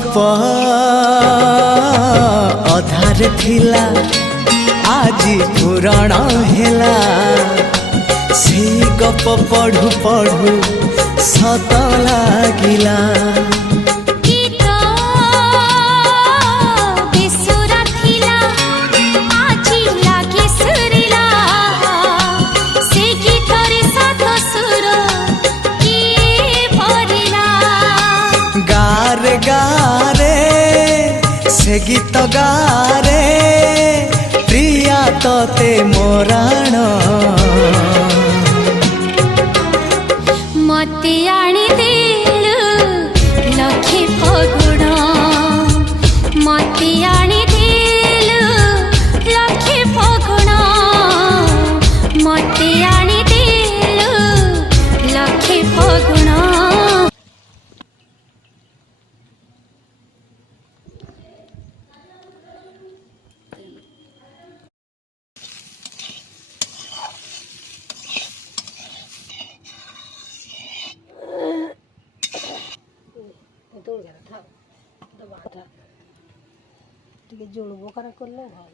गप अधार थिला आज पुराण हेला से गप पढ़ु पढ़ु सत लागिला गारे गारे से गीत गारे प्रिया तोते मोराण मते आनी देलु लखे फगुण मते आनी देलु लखे फगुण मते आनी देलु लखे फगुण जोड़ बकरा कर ले भल